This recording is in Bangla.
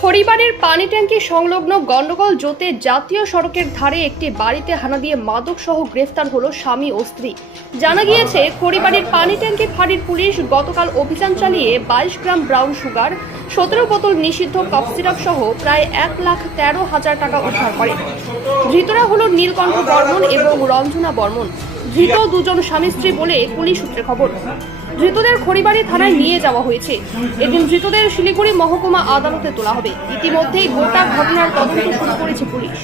খড়িবাড়ির পানি ট্যাঙ্কি সংলগ্ন গন্ডগোল জোতে জাতীয় সড়কের ধারে একটি বাড়িতে হানা দিয়ে মাদক সহ গ্রেফতার হলো স্বামী ও স্ত্রী। জানা গিয়েছে, খড়িবাড়ির পানি ট্যাঙ্কি ফাঁড়ির পুলিশ গতকাল অভিযান চালিয়ে 22 গ্রাম ব্রাউন সুগার, 17 বোতল নিষিদ্ধ কফ সিরাপ সহ প্রায় 1,13,000 টাকা উদ্ধার করে। ধৃতরা হলো নীলকণ্ঠ বর্মন এবং রঞ্জনা বর্মন। ধৃত দুজন স্বামী স্ত্রী বলে পুলিশ সূত্রে খবর। ধৃতদের খড়িবাড়ি থানায় নিয়ে যাওয়া হয়েছে। এদিন ধৃতদের শিলিগুড়ি মহকুমা আদালতে তোলা হবে। ইতিমধ্যেই গোটা ঘটনার তদন্ত শুরু করেছে পুলিশ।